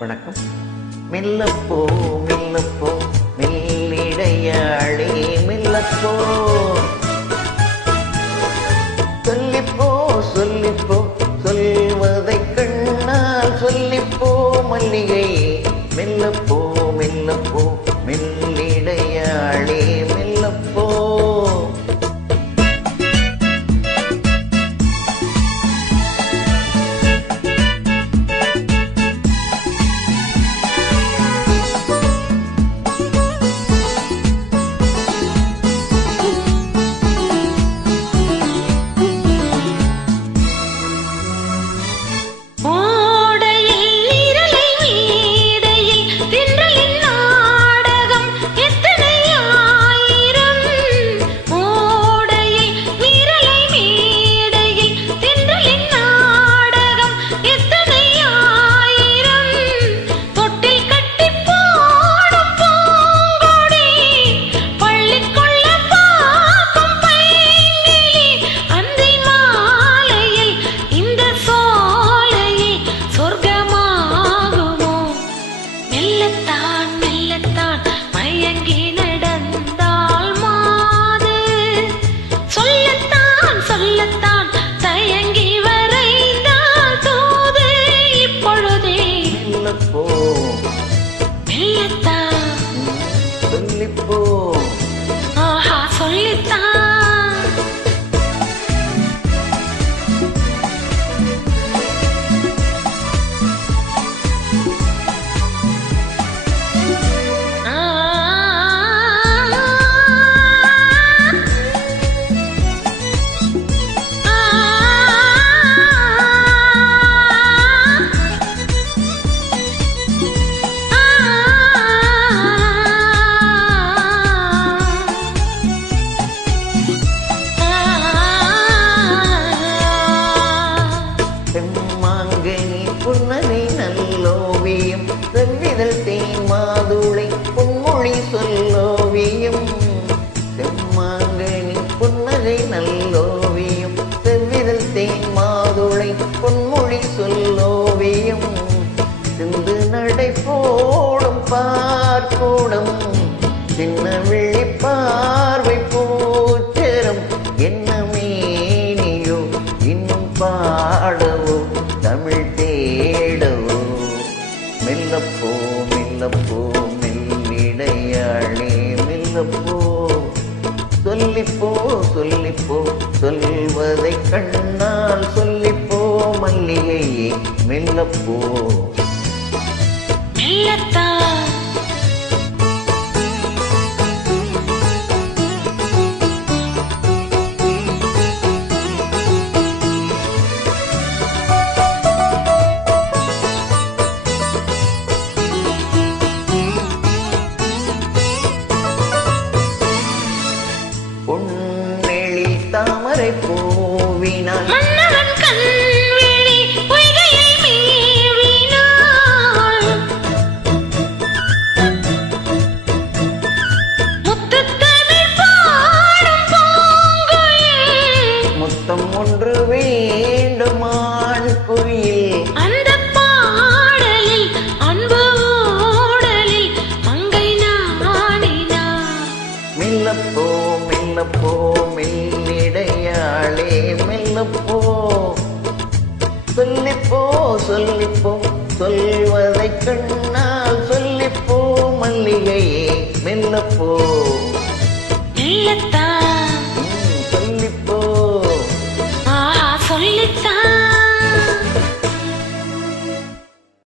வணக்கம். மெல்லப்போ மெல்லப்போ மெல்லிடையாளே மெல்லப்போ. சொல்லிப்போ சொல்லிப்போ சொல்வதை கண்ணால் சொல்லிப்போ மல்லிகை மெல்லப்போ மெல்லப்போ செவ்விதழ் தேமாதுளை பொன்மொழி சொல்லோவியம் செம்மாங்கனி புன்னகை நல்லோவியம் செவ்விதழ் தேமாதுளை பொன்மொழி சொல்லோவியம் சிந்து நடை போடும் பார்க்கூடம் சின்ன விழி பார்வை மெல்லப்போ மெல்லிடையாளே மெல்லப்போ. சொல்லிப்போ சொல்லிப்போ சொல்வதை கண்ணால் சொல்லிப்போ மல்லிகையே மெல்லப்போ. மெல்லத்தான். மெல்லப்போ மெல்லிடையாளே மெல்லப்போ சொல்லிப்போ சொல்லிப்போ